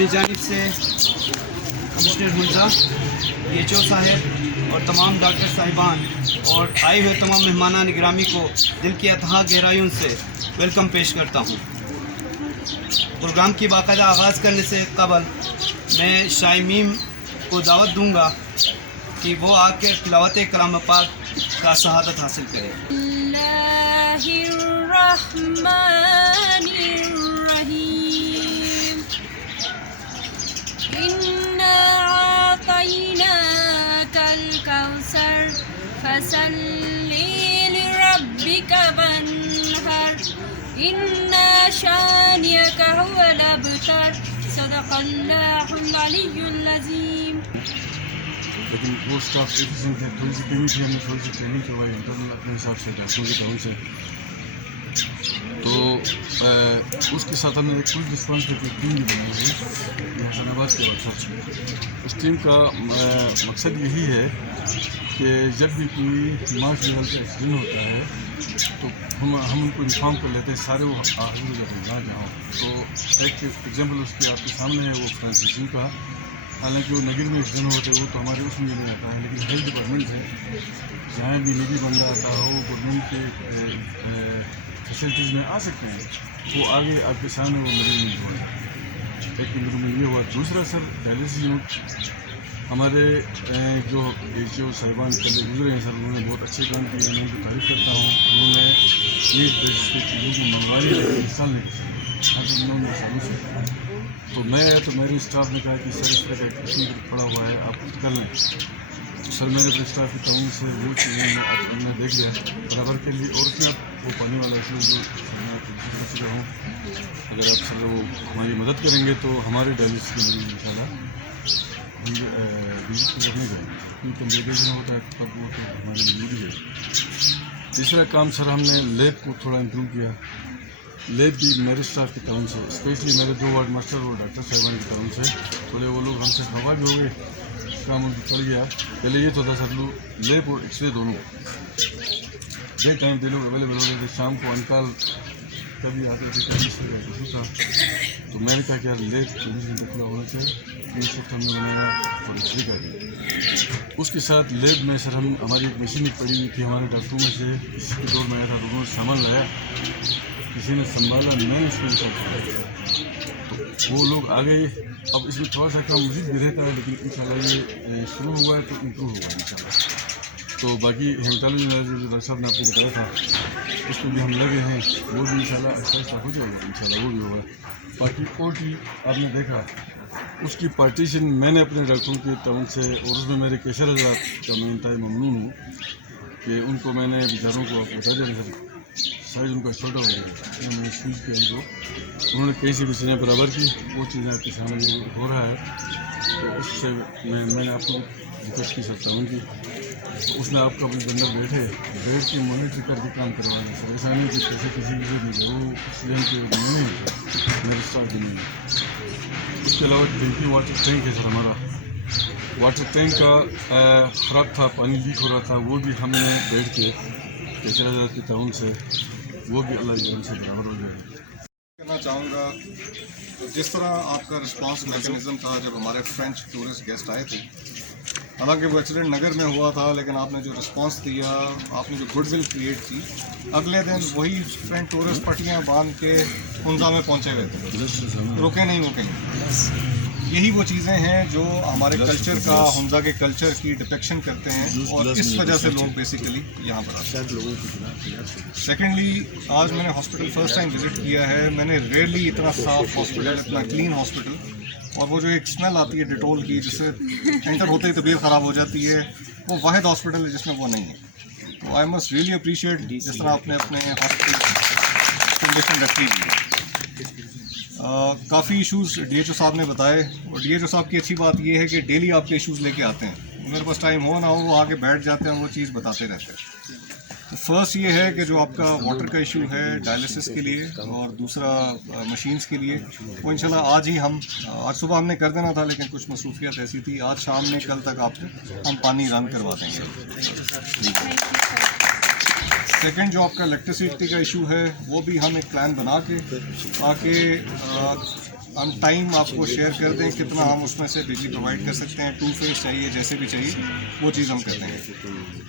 اپنی جانب سے کمشنر حنزہ، DHO صاحب اور تمام ڈاکٹر صاحبان اور آئے ہوئے تمام مہمانان گرامی کو دل کی اتحاد گہرائیوں سے ویلکم پیش کرتا ہوں۔ پروگرام کی باقاعدہ آغاز کرنے سے قبل میں شائمین کو دعوت دوں گا کہ وہ آ کے تلاوت کلام پاک کا شہادت حاصل کرے۔ اللہ الرحمن الرحیم، انا اعطیناک الکوثر فصلی لربک وانحر ان شانئک هو الابتر، صدق اللہ العلی العظیم۔ لیکن وہ اسٹاف ایفیشینٹ ہے، تھوڑی سی کمی تھی، ہم نے تھوڑی سی ٹریننگ کروائی انٹرنل اپنے حساب سے ڈاکٹروں کی تعاون سے، تو اس کے ساتھ ہم نے ایک فل رسپانس کی ٹیم بھی بنائی ہوئی یہ حسن آباد کے وقت۔ اس ٹیم کا مقصد یہی ہے کہ جب بھی کوئی مارچ لیول کا ایکسیڈنٹ ہوتا ہے تو ہم ان کو انفارم کر لیتے ہیں، سارے وہ آخری میں جب جہاں تو ایک ایگزامپل اس کے آپ کے سامنے ہے وہ فرانسیسی کا، حالانکہ وہ نگر میں ایکسیڈنٹ ہوتے وہ تو ہمارے اس میں نہیں آتا ہے، لیکن ہیلتھ ڈپارٹمنٹ سے جہاں بھی نجی بندہ آتا ہو گورنمنٹ کے فیسلٹیز میں آ سکتے ہیں، وہ آگے آپ کے سامنے وہ مریض نہیں ہوا ہے۔ ایک میں یہ ہوا۔ دوسرا سر ڈائلسس یونٹ ہمارے جو DHO صاحبان پہلے گزرے ہیں سر، انہوں نے بہت اچھے کام کیے، میں ان کی تعریف کرتا ہوں۔ انہوں نے نیٹ بیسس پہ چیزوں کو منگوائی لیکن مثال نہیں کی آج 9 سالوں سے، تو میں تو میرے اسٹاف نے کہا کہ سر اس طرح کا ایک پروسیجر پڑا ہوا ہے، آپ خود کر لیں، تو سر میں نے اپنے اسٹاف کی تعاون سے وہ چیزیں میں نے دیکھ لیا برابر کے لیے، اور اس میں وہ پانی والا ایشو جو میں آپ رہا ہوں، اگر آپ سر وہ ہماری مدد کریں گے تو ہمارے ڈائلسس کے لیے ان شاء اللہ وزٹ رکھنے گئے، کیونکہ میڈیسن ہوتا ہے تب وہ تو ہمارے لیے بھی ہے۔ تیسرا کام سر ہم نے لیب کو تھوڑا امپروو کیا، لیب بھی میرے اسٹاف کی تعاون سے، اسپیشلی میرے 2 وارڈ ماسٹر اور ڈاکٹر صاحبان کی تعاون سے، تھوڑے وہ لوگ ہم سے خفا بھی ہو گئے، کام ان کو چل گیا۔ پہلے یہ تو تھا سر لیب اور ایکس رے دونوں ڈے ٹائم پہ لوگ اویلیبل ہو رہے تھے، شام کو انکال کبھی آتے تھے کبھی اس طرح کا ایشو تھا، تو میں نے کہا کہ یار لیب 24 گھنٹے کھلا ہونا چاہیے، یہ شفٹ ہم نے بنایا اور ایکس رے کا بھی۔ اس کے ساتھ لیب میں سر ہماری ایک مشین پڑی ہوئی تھی ہمارے ڈاکٹروں میں سے، کسی کے دور میں آیا تھا تو انہوں نے سامان لایا، کسی نے سنبھالا، میں اس میں سب تو وہ لوگ آ گئے۔ اب اس میں تھوڑا سا کام مزید بھی رہتا ہے، لیکن انشاءاللہ یہ شروع ہوا ہے تو امپروو ہوگا انشاءاللہ۔ تو باقی ہیماٹالوجی جو ڈاکٹر صاحب نے آپ کو بتایا تھا اس میں بھی ہم لگے ہیں، وہ بھی انشاءاللہ آہستہ آہستہ ہو جائے گا انشاءاللہ، وہ بھی ہوگا۔ باقی OT آپ نے دیکھا اس کی پارٹیشن میں نے اپنے ڈاکٹروں کی تعاون سے، اور اس میں میرے کیشر حضرات کا میں انتہائی ممنون ہوں کہ ان کو میں نے بیچاروں کو بتا دیا سر سائز ان کا چھوٹا ہو گیا، میں نے سوچ کے ان کو انہوں نے کہیں سے بھی چیزیں برابر کی، وہ چیزیں آپ کے سامنے ہو رہا ہے، تو اس سے میں نے آپ کو ریکویسٹ کی سر تعاون کی، تو اس میں آپ کا بھی بندر بیٹھ کے مانیٹر کر کے کام کروا رہے سر، ایسا نہیں کہ کسی کی ضرورت نہیں ہے، وہ اس لین کے نہیں ہے میرے اسٹاف بھی نہیں ہے۔ اس کے علاوہ ٹینکی واٹر ٹینک ہے سر، ہمارا واٹر ٹینک کا خراب تھا، پانی لیک ہو رہا تھا، وہ بھی ہم نے بیٹھ کے کیشر حضرات کی تعاون سے وہ بھی اللہ کے سے برابر ہو جائے گا۔ کہنا چاہوں گا جس طرح آپ کا رسپانس میکینزم تھا جب ہمارے فرینچ ٹورسٹ گیسٹ آئے تھے، حالانکہ وہ ایکسیڈنٹ نگر میں ہوا تھا، لیکن آپ نے جو رسپانس دیا، آپ نے جو گڈ ول کریٹ کی، اگلے دن وہی فرینچ ٹورسٹ پٹیاں باندھ کے حنزہ میں پہنچے ہوئے تھے، رکے نہیں وہ کہیں۔ یہی وہ چیزیں ہیں جو ہمارے کلچر کا، حنزہ کے کلچر کی ڈپیکشن کرتے ہیں، اور اس وجہ سے لوگ بیسیکلی یہاں پر آتے ہیں۔ سیکنڈلی آج میں نے ہاسپٹل فرسٹ ٹائم وزٹ کیا ہے، میں نے ریئرلی اتنا صاف ہاسپٹل، اتنا کلین ہاسپٹل، اور وہ جو ایک اسمیل آتی ہے ڈیٹول کی جس سے انٹر ہوتے ہی طبیعت خراب ہو جاتی ہے، وہ واحد ہاسپٹل ہے جس میں وہ نہیں ہے۔ تو آئی مسٹ ریئلی اپریشیٹ جس طرح آپ نے اپنے ہاسپٹل کنڈیشن رکھی ہوئی ہے۔ کافی ایشوز DHO صاحب نے بتائے، اور DHO صاحب کی اچھی بات یہ ہے کہ ڈیلی آپ کے ایشوز لے کے آتے ہیں، میرے پاس ٹائم ہو نہ ہو وہ آگے بیٹھ جاتے ہیں، وہ چیز بتاتے رہتے ہیں۔ فرسٹ یہ ہے کہ جو آپ کا واٹر کا ایشو ہے ڈائلسس کے لیے، اور دوسرا مشینز کے لیے، وہ انشاءاللہ آج صبح ہم نے کر دینا تھا، لیکن کچھ مصروفیات ایسی تھی، آج شام میں کل تک آپ کو ہم پانی رن کروا دیں گے۔ سیکنڈ جو آپ کا الیکٹریسٹی کا ایشو ہے، وہ بھی ہم ایک پلان بنا کے تاکہ ہم ٹائم آپ کو شیئر کر دیں کتنا ہم اس میں سے بجلی پرووائڈ کر سکتے ہیں. 2 فیز چاہیے جیسے بھی چاہیے وہ چیز ہم کر دیں گے.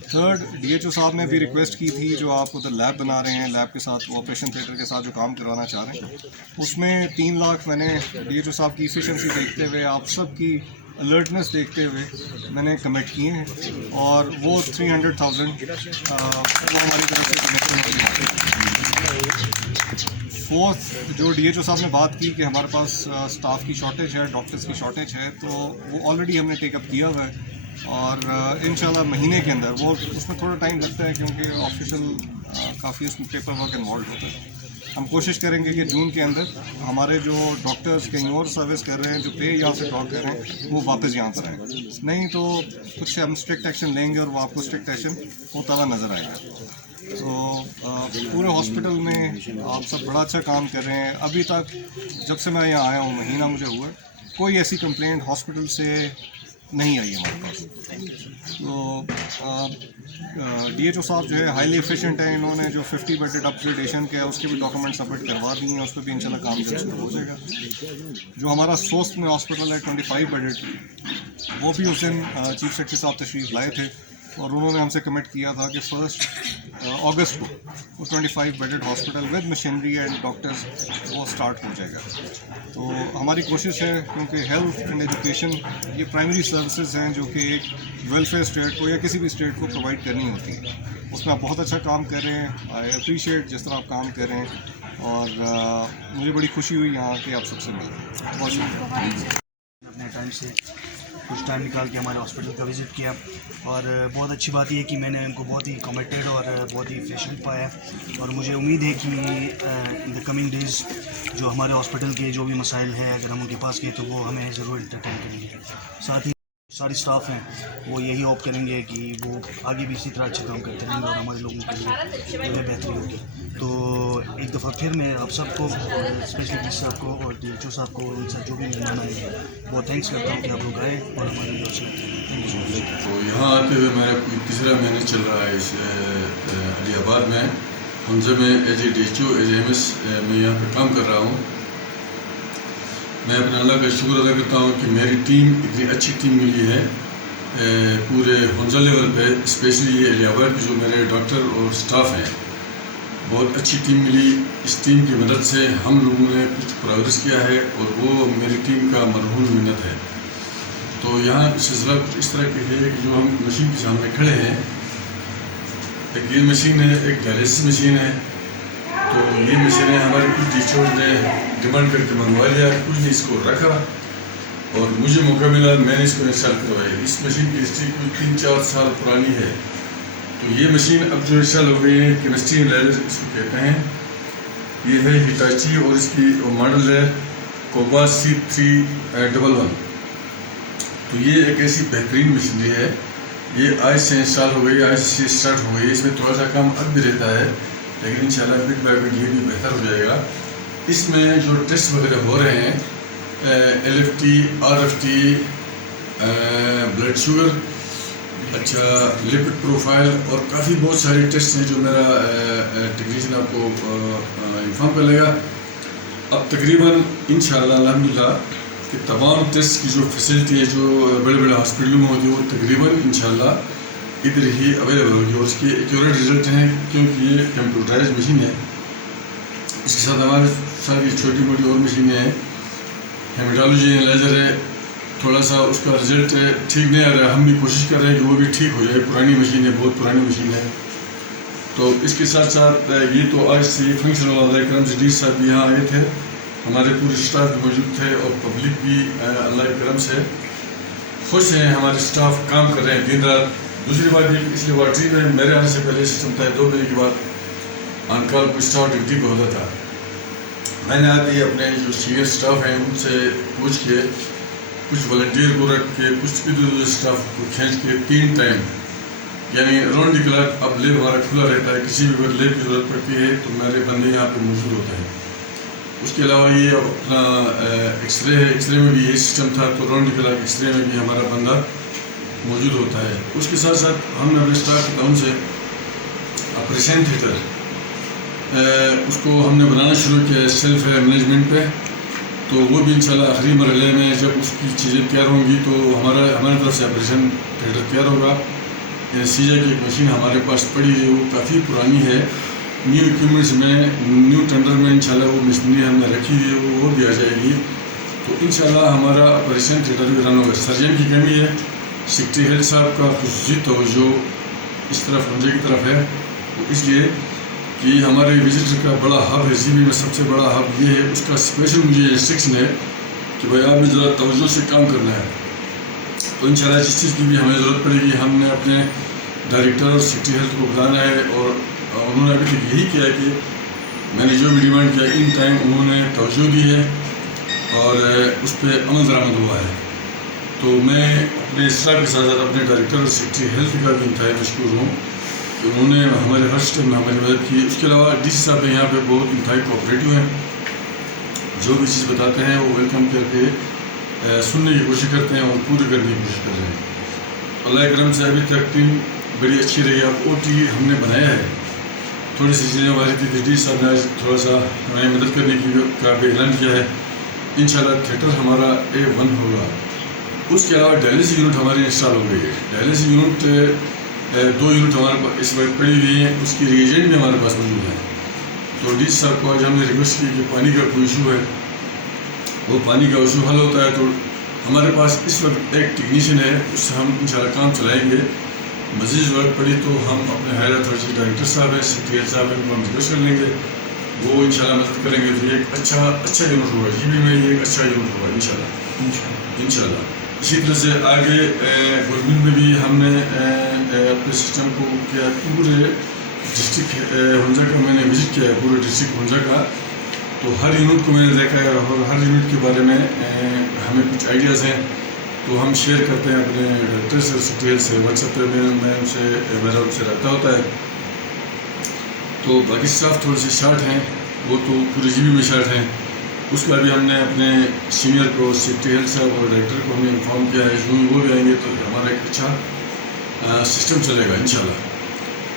تھرڈ DHO صاحب نے بھی ریکویسٹ کی تھی جو آپ ادھر لیب بنا رہے ہیں, لیب کے ساتھ آپریشن تھیٹر کے ساتھ جو کام کروانا چاہ رہے ہیں, اس میں 3 لاکھ میں نے DHO صاحب کی ایفیشنسی دیکھتے ہوئے, آپ سب کی الرٹنس دیکھتے ہوئے میں نے کمٹ کیے ہیں, اور وہ 300,000 وہ ہماری طرف سے کمٹمنٹ. فورتھ جو DHO صاحب نے بات کی کہ ہمارے پاس اسٹاف کی شارٹیج ہے, ڈاکٹرس کی شارٹیج ہے, تو وہ آلریڈی ہم نے ٹیک اپ کیا ہوا ہے, اور انشاءاللہ مہینے کے اندر وہ اس میں تھوڑا ٹائم لگتا ہے کیونکہ آفیشیل کافی اس میں پیپر ورک انوالو ہوتا ہے. ہم کوشش کریں گے کہ جون کے اندر ہمارے جو ڈاکٹرز کہیں اور سروس کر رہے ہیں, جو پے یہاں سے ڈراپ کر رہے ہیں, وہ واپس یہاں پر آئیں. نہیں تو کچھ ہم اسٹرکٹ ایکشن لیں گے اور وہ آپ کو اسٹرکٹ ایکشن ہوتا ہوا نظر آئے گا. تو پورے ہاسپٹل میں آپ سب بڑا اچھا کام کر رہے ہیں. ابھی تک جب سے میں یہاں آیا ہوں, مہینہ مجھے ہوا ہے, کوئی ایسی کمپلینٹ ہاسپٹل سے نہیں آئی ہے ہمارے پاس. تو DHO صاحب جو ہے ہائیلی ایفیشینٹ ہیں. انہوں نے جو 50 بیڈڈ اپ گریڈیشن کیا ہے اس کے بھی ڈاکومنٹ سبمٹ کروا دیے ہیں, اس پہ بھی انشاءاللہ کام جلد شروع ہو جائے گا. جو ہمارا سوست میں ہاسپٹل ہے 25 بیڈڈ, وہ بھی اس دن چیف سیکرٹری صاحب تشریف لائے تھے, اور انہوں نے ہم سے کمٹ کیا تھا کہ 1 اگست کو وہ 25 bedded hospital with machinery and doctors وہ اسٹارٹ ہو جائے گا. تو ہماری کوشش ہے, کیونکہ ہیلتھ اینڈ ایجوکیشن یہ پرائمری سروسز ہیں جو کہ ایک ویلفیئر اسٹیٹ کو یا کسی بھی اسٹیٹ کو پرووائڈ کرنی ہوتی ہے. اس میں آپ بہت اچھا کام کر رہے ہیں. آئی اپریشیٹ جس طرح آپ کام کر رہے ہیں, اور مجھے بڑی خوشی ہوئی یہاں کہ آپ سب سے ملے. بہت شکریہ. اپنے ٹائم سے کچھ ٹائم نکال کے ہمارے ہاسپٹل کا وزٹ کیا, اور بہت اچھی بات یہ ہے کہ میں نے ان کو بہت ہی کمیٹیڈ اور بہت ہی ایفیشینٹ پایا, اور مجھے امید ہے کہ ان دا کمنگ ڈیز جو ہمارے ہاسپٹل کے جو بھی مسائل ہیں اگر ہم ان کے پاس گئے تو وہ ہمیں ضرور انٹرٹین کریں گے. ساتھ ہی ساری اسٹاف ہیں وہ یہی ہوپ کریں گے کہ وہ آگے بھی اسی طرح اچھے کام کرتے رہیں گے اور ہمارے لوگوں کے لیے جو ہے بہتری ہوگی. تو ایک دفعہ پھر میں آپ سب کو, اور اسپیشلی ڈی صاحب کو اور DHO صاحب کو, ان سے جو بھی مہمان آئے ہیں, بہت تھینکس کرتا ہوں کہ آپ لوگ آئے اور ہمارے جو سے تھینک یو. تو یہاں آتے ہوئے میرا کوئی تیسرا مہینہ چل رہا ہے اس علی آباد میں. حمزہ میں as a DHO as a MS میں یہاں پہ کام کر رہا ہوں. میں اپنے اللہ کا شکر ادا کرتا ہوں کہ میری ٹیم اتنی اچھی ٹیم ملی ہے پورے حمزہ لیول پہ, اسپیشلی علی آباد کے جو میرے ڈاکٹر اور اسٹاف ہیں, بہت اچھی ٹیم ملی. اس ٹیم کی مدد سے ہم لوگوں نے کچھ پروگرس کیا ہے, اور وہ میری ٹیم کا مرہون منت ہے. تو یہاں سلسلہ کچھ اس طرح کی ہے کہ جو ہم مشین کے سامنے کھڑے ہیں, ایک یہ مشین ہے, ایک ڈائلسس مشین ہے. تو یہ مشینیں ہمارے کچھ DHO نے ڈیمانڈ کر کے منگوا لیا, کچھ نے اس کو رکھا, اور مجھے موقع ملا میں نے اس کو انسٹال کروائی. اس مشین کی ہسٹری کچھ 3-4 سال پرانی ہے. تو یہ مشین اب جو انسٹال ہو گئی ہے کیمسٹری انالائزر اس کو کہتے ہیں. یہ ہے ہٹاچی اور اس کی ماڈل ہے کوبا C311. تو یہ ایک ایسی بہترین مشینری ہے. یہ آج سے انسٹال ہو گئی, آج سے اسٹارٹ ہو گئی. اس میں تھوڑا سا کام اب بھی رہتا ہے, لیکن انشاءاللہ بٹ بائی بٹ یہ بھی بہتر ہو جائے گا. اس میں جو ٹیسٹ وغیرہ ہو رہے ہیں, LFT, RFT, بلڈ شوگر, اچھا لپڈ پروفائل, اور کافی بہت سارے ٹیسٹ ہیں جو میرا ٹیکنیشین آپ کو انفارم کر لے گا. اب تقریباً انشاءاللہ الحمدللہ کہ تمام ٹیسٹ کی جو فیسلٹی ہے جو بڑے بڑے ہاسپٹلوں میں ہوتی ہے وہ تقریباً انشاءاللہ ادھر ہی اویلیبل ہوگی, اور اس کے ایکوریٹ رزلٹ ہیں کیونکہ یہ کمپیوٹرائز مشین ہے. اس کے ساتھ ہمارے ساری چھوٹی موٹی اور مشینیں ہیں. ہیمیٹالوجی انالائزر ہے, تھوڑا سا اس کا رزلٹ ٹھیک نہیں آ رہا ہے, ہم بھی کوشش کر رہے ہیں کہ وہ بھی ٹھیک ہو جائے. پرانی مشین ہے, بہت پرانی مشین ہے. تو اس کے ساتھ ساتھ یہ تو آج سے فنکشن اللہ کرم سے DHO صاحب بھی یہاں آئے تھے, ہمارے پورے اسٹاف بھی موجود تھے, اور پبلک بھی اللہ کرم سے خوش ہیں. ہمارے اسٹاف کام کر رہے ہیں دن رات. دوسری بات یہ کہ اس لیبارٹری میں میرے آنے سے پہلے سسٹم تھا 2 بجے کے بعد آن کال کوئی اسٹاف ڈیوٹی پہ ہوتا تھا. میں نے آتے ہی اپنے جو سینئر اسٹاف ہیں ان سے پوچھ کے کچھ والنٹیئر کو رکھ کے کچھ ادھر اسٹاف کو کھینچ کے 3 ٹائم یعنی راؤنڈ دی کلاک اب لیب ہمارا کھلا رہتا ہے. کسی بھی اگر لیب کی ضرورت پڑتی ہے تو میرے بندے یہاں پہ موجود ہوتے ہیں. اس کے علاوہ یہ اب اپنا ایکس رے ہے, ایکس رے میں بھی یہی سسٹم تھا, تو round the clock X ray میں بھی ہمارا بندہ موجود ہوتا ہے. اس کے ساتھ ساتھ ہم نے اپنے اسٹاف کے تعاون سے آپریشن تھیٹر اس کو ہم نے بنانا شروع کیا ہے سیلف مینجمنٹ پہ. تو وہ بھی انشاءاللہ آخری مرحلے میں جب اس کی چیزیں تیار ہوں گی تو ہماری طرف سے آپریشن تھیٹر تیار ہوگا. سی جے کی ایک مشین ہمارے پاس پڑی ہے, وہ کافی پرانی ہے. نیو اکوپمنٹس میں نیو ٹینڈر میں انشاءاللہ وہ مشینری ہم نے رکھی ہوئی ہے, وہ بھی آ جائے گی. تو انشاءاللہ ہمارا آپریشن تھیٹر بھی رن ہوگا. سرجن کی کمی ہے, سیکٹری ہیلتھ صاحب کا خصوصی توجہ اس طرف ہنجے کی طرف ہے. اس لیے کہ ہمارے وزٹر کا بڑا ہب ہے, سی بی میں سب سے بڑا ہب یہ ہے. اس کا اسپیشل مجھے انسٹرکشن ہے کہ بھائی آپ نے ذرا توجہ سے کام کرنا ہے. تو انشاءاللہ جس چیز کی بھی ہمیں ضرورت پڑے گی ہم نے اپنے ڈائریکٹر اور سیکٹری ہیلتھ کو بتانا ہے. اور انہوں نے ابھی تک یہی کیا ہے کہ میں نے جو بھی ڈیمانڈ کیا ان ٹائم انہوں نے توجہ دی ہے اور اس پہ عمل درآمد ہوا ہے. تو میں اپنے اسٹاف کے ساتھ ساتھ اپنے ڈائریکٹر اور سیکٹری ہیلتھ کا بھی انتہائی مشکور ہوں کہ انہوں نے ہمارے ہر اسٹیپ میں ہماری مدد کی. اس کے علاوہ ڈی سی صاحب یہاں پہ بہت انتہائی کوآپریٹو ہیں, جو بھی چیز بتاتے ہیں وہ ویلکم کر کے سننے کی کوشش کرتے ہیں اور پوری کرنے کی کوشش کر رہے ہیں. اللہ کرم سے ابھی تک ٹیم بڑی اچھی رہی. اب او ٹی ہم نے بنایا ہے, تھوڑی سی چیزیں ہماری تھی. ڈی سی صاحب نے آج تھوڑا سا ہمیں مدد کرنے کی کا بھی اعلان کیا ہے. انشاءاللہ تھیٹر ہمارا A1 ہوگا. اس کے علاوہ ڈائلسس یونٹ ہماری انسٹال ہو گئی ہے. ڈائلسس یونٹ 2 یونٹ ہمارے پاس اس وقت پڑی ہوئی ہیں, اس کی ریجنٹ بھی ہمارے پاس موجود ہے. تو ڈی سی صاحب کو آج ہم نے ریکویسٹ کی کہ پانی کا کوئی ایشو ہے, وہ پانی کا ایشو حل ہوتا ہے تو ہمارے پاس اس وقت ایک ٹیکنیشین ہے, اس سے ہم انشاءاللہ کام چلائیں گے. مزید ضرورت پڑی تو ہم اپنے ہائر اتھارٹی ڈائریکٹر صاحب ہیں, سیکٹری صاحب ہیں, ان کو ہم ریکویسٹ کر لیں گے, وہ انشاءاللہ مدد کریں گے. تو یہ ایک اچھا یونٹ ہوگا. جی بھی میں یہ ایک اچھا یونٹ ہوگا انشاءاللہ. اسی طرح سے آگے گورنمنٹ میں بھی ہم نے اپنے سسٹم کو کیا. پورے ڈسٹرکٹ ہنزا کا میں نے وزٹ کیا ہے, پورے ڈسٹرکٹ ہنزا کا. تو ہر یونٹ کو میں نے دیکھا ہے اور ہر یونٹ کے بارے میں ہمیں کچھ آئیڈیاز ہیں تو ہم شیئر کرتے ہیں اپنے ڈائریکٹر سے, سیکٹری سے. واٹس ایپ پہ میں ان سے میرا ان سے رابطہ ہوتا ہے. تو باقی اسٹاف تھوڑے سے شارٹ ہیں, وہ تو پورے جی بی میں شارٹ ہیں. اس کا بھی ہم نے اپنے سینئر کو, سیکٹری ہیلتھ صاحب اور ڈائریکٹر کو ہم نے انفارم کیا ہے. جو وہ بھی آئیں گے تو ہمارا ایک اچھا سسٹم چلے گا انشاءاللہ.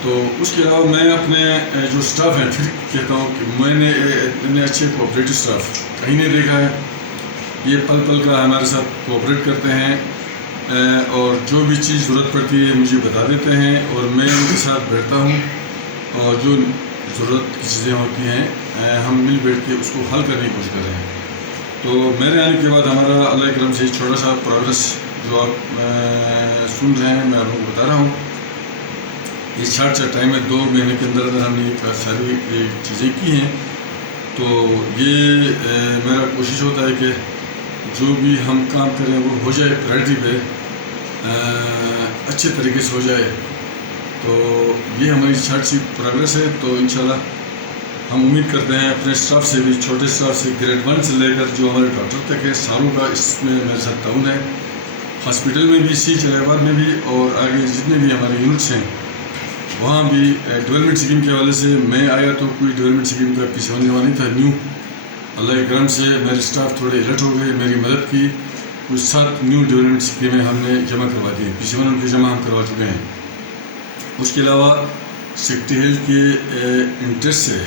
تو اس کے علاوہ میں اپنے جو اسٹاف ہیں پھر کہتا ہوں کہ میں نے اتنے اچھے کوآپریٹو اسٹاف کہیں نہیں دیکھا ہے. یہ پل پل کا ہمارے ساتھ کوآپریٹ کرتے ہیں اور جو بھی چیز ضرورت پڑتی ہے مجھے بتا دیتے ہیں اور میں ان کے ساتھ بیٹھتا ہوں اور جو ضرورت کی چیزیں ہوتی ہیں ہم مل بیٹھ کے اس کو حل کرنے کی کوشش کر رہے ہیں. تو میرے آنے کے بعد ہمارا اللہ کرم سے چھوٹا سا پروگرس جو آپ سن رہے ہیں میں آپ کو بتا رہا ہوں. یہ شارٹ ٹائم میں 2 مہینے کے اندر ہم نے یہ ساری چیزیں کی ہیں. تو یہ میرا کوشش ہوتا ہے کہ جو بھی ہم کام کریں وہ ہو جائے پرائرٹی پہ, اچھے طریقے سے ہو جائے. تو یہ ہماری شارٹ سی پروگرس ہے. تو انشاءاللہ ہم امید کرتے ہیں اپنے اسٹاف سے بھی, چھوٹے اسٹاف سے گریڈ 1 سے لے کر جو ہمارے ڈاکٹر تک ہے سالوں کا اس میں میرے ساتھ تعاون ہے. ہاسپٹل میں بھی, سی چلے آباد میں بھی اور آگے جتنے بھی ہمارے یونٹس ہیں وہاں بھی ڈیولپمنٹ اسکیم کے حوالے سے میں آیا تو کوئی ڈیولپمنٹ اسکیم کا پیچھے ہونے والا نہیں تھا. نیو اللہ کے کرم سے میرے اسٹاف تھوڑے الرٹ ہو گئے, میری مدد کی. کچھ 7 نیو ڈیولپمنٹ اسکیمیں ہم نے جمع کروا دی ہیں, پیچھے ان کی جمع ہم کروا چکے ہیں. اس کے علاوہ سیکٹری ہیلتھ کے انٹرسٹ سے,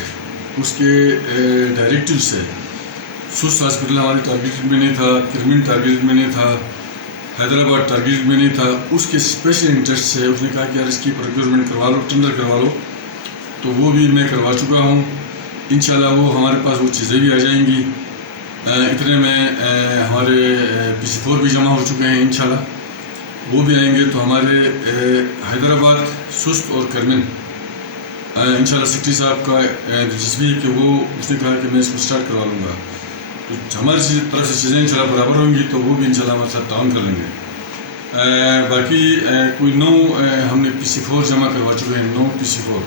اس کے ڈائریکٹیو سے, سست ہاسپٹل ہماری ٹارگیٹ میں نہیں تھا, کرمین ٹارگیٹ میں نہیں تھا, حیدرآباد ٹارگیٹ میں نہیں تھا. اس کے اسپیشل انٹرسٹ سے اس نے کہا کہ یار اس کی پروکیورمنٹ کروا لو, ٹینڈر کروا لو. تو وہ بھی میں کروا چکا ہوں. انشاءاللہ وہ ہمارے پاس وہ چیزیں بھی آ جائیں گی. اتنے میں ہمارے PC4 بھی جمع ہو چکے ہیں انشاءاللہ, وہ بھی آئیں گے. تو ہمارے حیدرآباد, سست اور کرمن انشاءاللہ سیکٹری صاحب کا دلچسپی ہے کہ وہ اس نے کہا کہ میں اس کو اسٹارٹ کروا لوں گا. تو ہماری طرف سے چیزیں انشاءاللہ برابر ہوں گی تو وہ بھی انشاءاللہ ہمارے ساتھ تعاون کر لیں گے. باقی کوئی 9 ہم نے PC4 جمع کروا چکے ہیں, 9 PC4.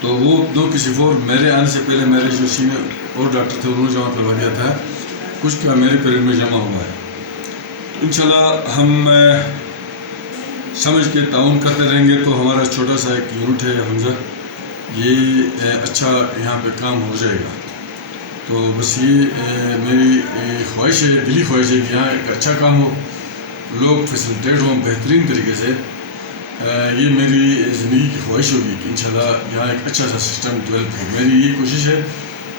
تو وہ 2 PC4 میرے آنے سے پہلے میرے جو سینئر اور ڈاکٹر تھے انہوں نے جمع کروا دیا تھا. کچھ کا میرے پیریڈ میں جمع ہوا ہے. انشاءاللہ ہم سمجھ کے تعاون کرتے رہیں گے تو ہمارا چھوٹا سا ایک یونٹ ہے حمزہ, یہ اچھا یہاں پہ کام ہو جائے گا. تو بس یہ میری خواہش ہے, دلی خواہش ہے کہ یہاں ایک اچھا کام ہو, لوگ فیسلٹیٹ ہوں بہترین طریقے سے. یہ میری زندگی کی خواہش ہوگی کہ انشاءاللہ یہاں ایک اچھا سا سسٹم ڈیولپ ہو. میری یہ کوشش ہے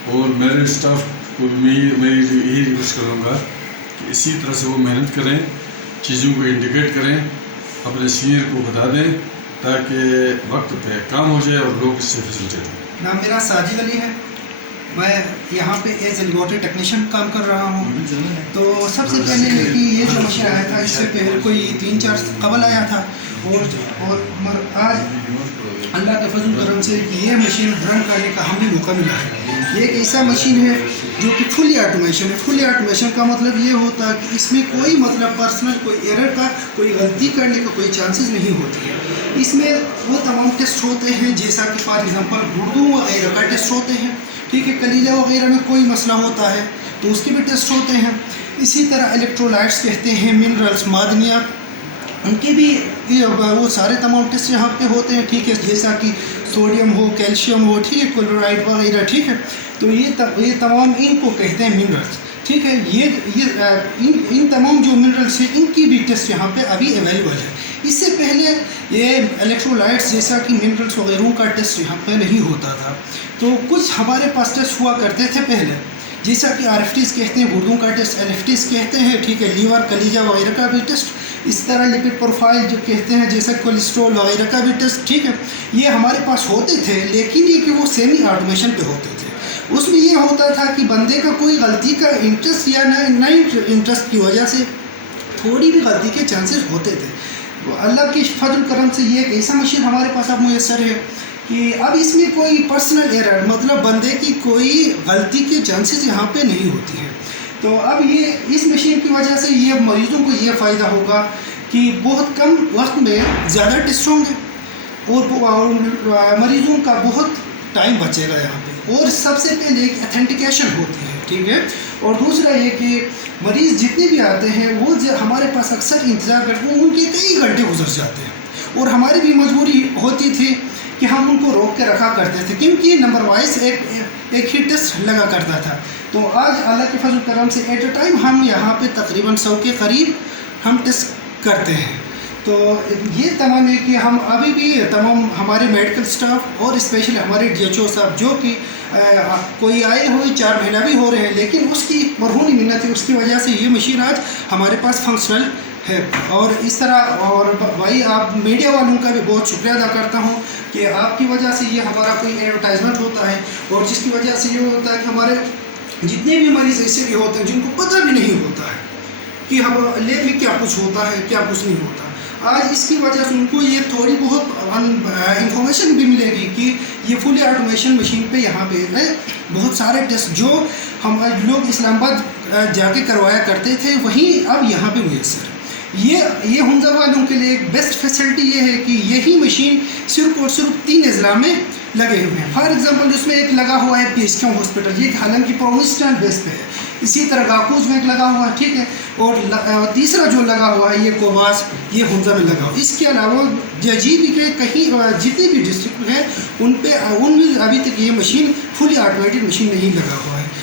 اور میرے اسٹاف کو میں یہی ریکویسٹ کروں گا کہ اسی طرح سے وہ محنت کریں, چیزوں کو انڈیکیٹ کریں, اپنے سینئر کو بتا دیں تاکہ وقت پہ کام ہو جائے اور لوگ اس سے فیسلٹی لیں. نام میرا ساجد علی ہے, میں یہاں پہ ایز اے لیبارٹری ٹیکنیشین کام کر رہا ہوں. تو سب سے پہلے کہ یہ جو مشین آیا تھا اس سے پہلے کوئی 3-4 قبل آیا تھا, اور آج اللہ کے فضل و کرم سے یہ مشین رن کرنے کا ہمیں موقع ملا ہے. یہ ایک ایسا مشین ہے جو کہ فلی آٹومیشن ہے. فلی آٹومیشن کا مطلب یہ ہوتا ہے کہ اس میں کوئی مطلب پرسنل کوئی ایرر کا, کوئی غلطی کرنے کا کوئی چانسز نہیں ہوتی ہے. اس میں وہ تمام ٹیسٹ ہوتے ہیں جیسا کہ فار ایگزامپل اردو وغیرہ کا ٹیسٹ ہوتے ہیں, ٹھیک ہے, کلیجہ وغیرہ میں کوئی مسئلہ ہوتا ہے تو اس کے بھی ٹیسٹ ہوتے ہیں. اسی طرح الیکٹرولائٹس کہتے ہیں, منرلس, معدنیات, ان کے بھی وہ سارے تمام ٹیسٹ یہاں پہ ہوتے ہیں, ٹھیک ہے, جیسا کہ سوڈیم ہو, کیلشیم ہو, ٹھیک ہے, کلورائڈ وغیرہ, ٹھیک ہے. تو یہ تمام ان کو کہتے ہیں منرلس, ٹھیک ہے. ان تمام جو منرلس ہیں ان کی بھی ٹیسٹ یہاں پہ ابھی اویلیبل ہے. اس سے پہلے یہ الیکٹرولائٹس جیسا کہ منرلس وغیرہ کا ٹیسٹ یہاں پہ نہیں ہوتا تھا. تو کچھ ہمارے پاس ٹیسٹ ہوا کرتے تھے پہلے, جیسا کہ آر ایف ٹیز کہتے ہیں, اردو کا ٹیسٹ ایل ایف ٹیز کہتے ہیں, ٹھیک ہے, لیور, کلیجہ وغیرہ کا بھی ٹیسٹ. اس طرح لپڈ پروفائل جو کہتے ہیں جیسا کولیسٹرول وغیرہ کا بھی ٹیسٹ, ٹھیک ہے, یہ ہمارے پاس ہوتے تھے. لیکن یہ کہ وہ سیمی آٹومیشن پہ ہوتے تھے. اس میں یہ ہوتا تھا کہ بندے کا کوئی غلطی کا انٹرسٹ یا نہ انٹرسٹ کی وجہ سے تھوڑی بھی غلطی کے چانسز ہوتے تھے. اللہ کے فضل کرم سے یہ ایک ایسا مشین ہمارے پاس اب میسر ہے کہ اب اس میں کوئی پرسنل ایرر مطلب بندے کی کوئی غلطی کے چانسز یہاں پہ نہیں ہوتی ہیں. تو اب یہ اس مشین کی وجہ سے یہ مریضوں کو یہ فائدہ ہوگا کہ بہت کم وقت میں زیادہ ٹیسٹ ہوں گے اور مریضوں کا بہت ٹائم بچے گا یہاں پہ. اور سب سے پہلے ایک اتھینٹیکیشن ہوتی ہے, ٹھیک ہے. اور دوسرا یہ کہ مریض جتنے بھی آتے ہیں وہ ہمارے پاس اکثر انتظار کرتے ہیں, ان کے کئی گھنٹے گزر جاتے ہیں اور ہماری بھی مجبوری ہوتی تھی کہ ہم ان کو روک کے رکھا کرتے تھے کیونکہ نمبر وائز ایک ہی ٹیسٹ لگا کرتا تھا. تو آج اللہ کے فضل کرم سے ایٹ اے ٹائم ہم یہاں پہ تقریباً 100 کے قریب ہم ٹیسٹ کرتے ہیں. تو یہ تمام ہے کہ ہم ابھی بھی تمام ہمارے میڈیکل سٹاف اور اسپیشلی ہمارے ڈی ایچ او صاحب جو کہ کوئی آئے ہوئے 4 مہینہ بھی ہو رہے ہیں لیکن اس کی مرہونی منت ہے, اس کی وجہ سے یہ مشین آج ہمارے پاس فنکشنل ہے. اور اس طرح اور بھائی آپ میڈیا والوں کا بھی بہت شکریہ ادا کرتا ہوں کہ آپ کی وجہ سے یہ ہمارا کوئی ایڈورٹائزمنٹ ہوتا ہے اور جس کی وجہ سے یہ ہوتا ہے کہ ہمارے جتنے بھی مریض ایسے بھی ہوتے ہیں جن کو پتہ بھی نہیں ہوتا ہے کہ ہم لیب میں کیا کچھ ہوتا ہے کیا کچھ نہیں ہوتا, آج اس کی وجہ سے ان کو یہ تھوڑی بہت انفارمیشن بھی ملے گی کہ یہ فلی آٹومیشن مشین پہ یہاں پہ بہت سارے ٹیسٹ جو ہم لوگ اسلام آباد جا کے کروایا کرتے تھے وہیں اب یہاں پہ میسر ہے. یہ حمزہ والوں کے لیے ایک بیسٹ فیسلٹی یہ ہے کہ یہی مشین صرف اور صرف 3 اضلاع میں لگے ہوئے ہیں. فار ایگزامپل اس میں ایک لگا ہوا ہے پی ایچ کیو ہاسپٹل, یہ حالانکہ پروونشنل بیس پہ ہے. اسی طرح گاکوز میں ایک لگا ہوا ہے, ٹھیک ہے, اور تیسرا جو لگا ہوا ہے یہ کوواس, یہ حمزہ میں لگا ہوا. اس کے علاوہ جی بھی کے کہیں جتنے بھی ڈسٹرکٹ ہیں ان میں ابھی تک یہ مشین فلی آٹومیٹڈ مشین نہیں لگا ہوا.